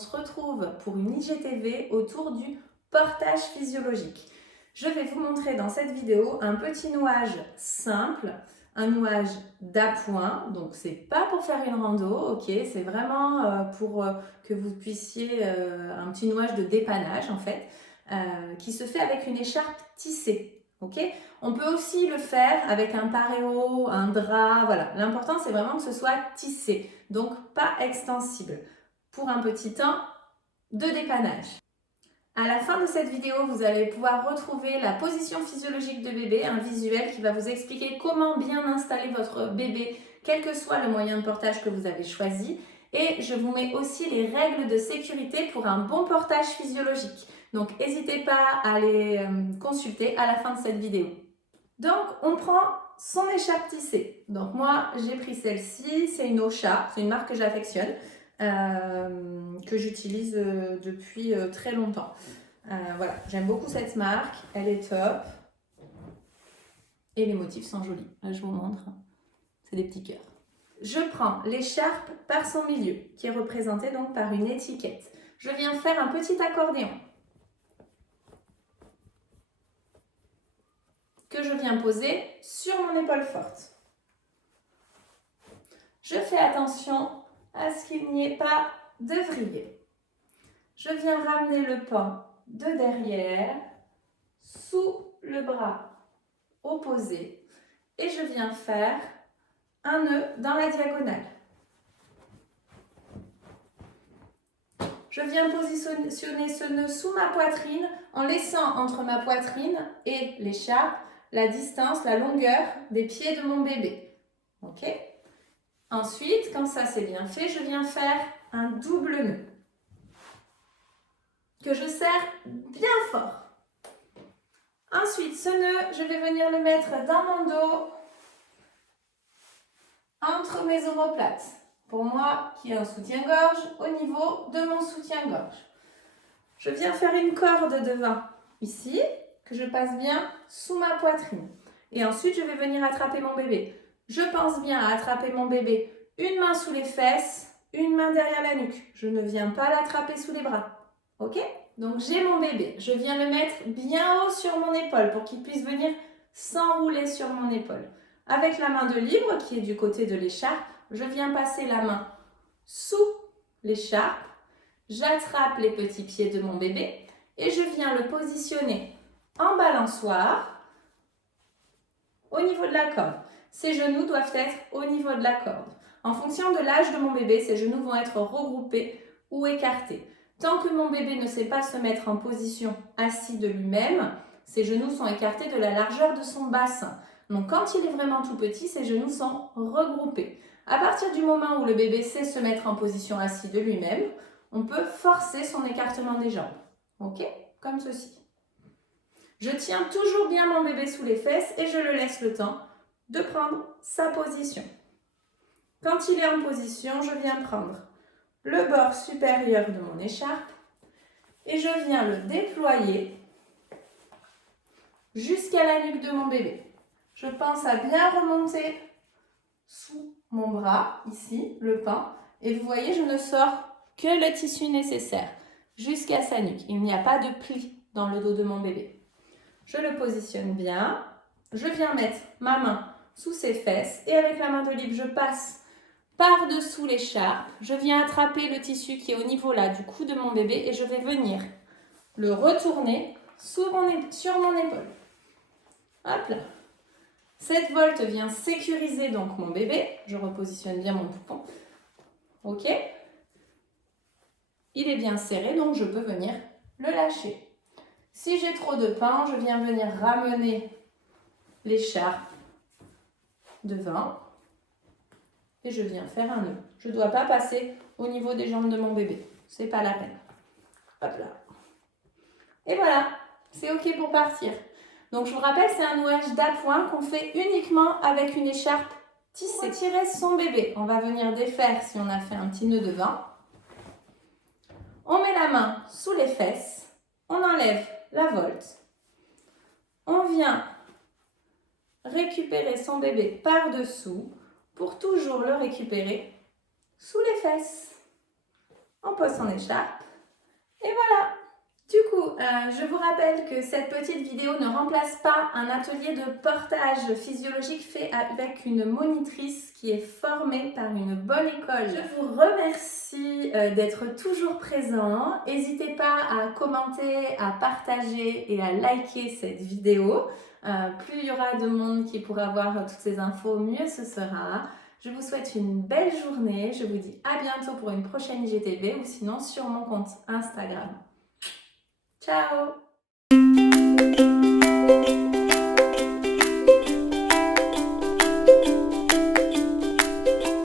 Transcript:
se retrouve pour une IGTV autour du portage physiologique. Je vais vous montrer dans cette vidéo un petit nouage simple, un nouage d'appoint. Donc c'est pas pour faire une rando, ok, c'est vraiment pour que vous puissiez un petit nouage de dépannage en fait, qui se fait avec une écharpe tissée. Okay, on peut aussi le faire avec un paréo, un drap, voilà. L'important, c'est vraiment que ce soit tissé, donc pas extensible, pour un petit temps de dépannage. À la fin de cette vidéo, vous allez pouvoir retrouver la position physiologique de bébé, un visuel qui va vous expliquer comment bien installer votre bébé, quel que soit le moyen de portage que vous avez choisi. Et je vous mets aussi les règles de sécurité pour un bon portage physiologique. Donc, n'hésitez pas à les consulter à la fin de cette vidéo. Donc, on prend son écharpe tissée. Donc, moi, j'ai pris celle-ci. C'est une Ocha. C'est une marque que j'affectionne, que j'utilise depuis très longtemps. Voilà, j'aime beaucoup cette marque. Elle est top. Et les motifs sont jolis. Là, je vous montre. C'est des petits cœurs. Je prends l'écharpe par son milieu, qui est représenté donc par une étiquette. Je viens faire un petit accordéon que je viens poser sur mon épaule forte. Je fais attention à ce qu'il n'y ait pas de vrillé. Je viens ramener le pan de derrière, sous le bras opposé, et je viens faire un nœud dans la diagonale. Je viens positionner ce nœud sous ma poitrine en laissant entre ma poitrine et l'écharpe la distance, la longueur des pieds de mon bébé. Ok ? Ensuite, quand ça c'est bien fait, je viens faire un double nœud que je serre bien fort. Ensuite, ce nœud, je vais venir le mettre dans mon dos, entre mes omoplates. Pour moi, qui ai un soutien-gorge, au niveau de mon soutien-gorge. Je viens faire une corde devant, ici, que je passe bien sous ma poitrine. Et ensuite, je vais venir attraper mon bébé. Je pense bien à attraper mon bébé, une main sous les fesses, une main derrière la nuque. Je ne viens pas l'attraper sous les bras. Ok ? Donc, j'ai mon bébé. Je viens le mettre bien haut sur mon épaule pour qu'il puisse venir s'enrouler sur mon épaule. Avec la main de libre, qui est du côté de l'écharpe, je viens passer la main sous l'écharpe. J'attrape les petits pieds de mon bébé et je viens le positionner en balançoire au niveau de la corde. Ses genoux doivent être au niveau de la corde. En fonction de l'âge de mon bébé, ses genoux vont être regroupés ou écartés. Tant que mon bébé ne sait pas se mettre en position assis de lui-même, ses genoux sont écartés de la largeur de son bassin. Donc quand il est vraiment tout petit, ses genoux sont regroupés. À partir du moment où le bébé sait se mettre en position assis de lui-même, on peut forcer son écartement des jambes. Ok ? Comme ceci. Je tiens toujours bien mon bébé sous les fesses et je le laisse le temps de prendre sa position. Quand il est en position, je viens prendre le bord supérieur de mon écharpe et je viens le déployer jusqu'à la nuque de mon bébé. Je pense à bien remonter sous mon bras, ici, le pan, et vous voyez, je ne sors que le tissu nécessaire jusqu'à sa nuque. Il n'y a pas de pli dans le dos de mon bébé. Je le positionne bien. Je viens mettre ma main sous ses fesses et avec la main de libre, je passe par-dessous l'écharpe. Je viens attraper le tissu qui est au niveau là du cou de mon bébé et je vais venir le retourner sur mon épaule. Hop là. Cette volte vient sécuriser donc mon bébé. Je repositionne bien mon poupon. Ok ? Il est bien serré, donc je peux venir le lâcher. Si j'ai trop de pain, je viens venir ramener l'écharpe devant et je viens faire un nœud. Je ne dois pas passer au niveau des jambes de mon bébé. C'est pas la peine. Hop là. Et voilà, c'est ok pour partir. Donc je vous rappelle, c'est un nouage d'appoint qu'on fait uniquement avec une écharpe tissée. Pour retirer son bébé, on va venir défaire si on a fait un petit nœud devant. On met la main sous les fesses, on enlève la volte. On vient récupérer son bébé par-dessous pour toujours le récupérer sous les fesses. on pose son écharpe. Et voilà. Du coup, je vous rappelle que cette petite vidéo ne remplace pas un atelier de portage physiologique fait avec une monitrice qui est formée par une bonne école. Je vous remercie d'être toujours présent. N'hésitez pas à commenter, à partager et à liker cette vidéo. Plus il y aura de monde qui pourra voir toutes ces infos, mieux ce sera. Je vous souhaite une belle journée. Je vous dis à bientôt pour une prochaine IGTV ou sinon sur mon compte Instagram. Ciao!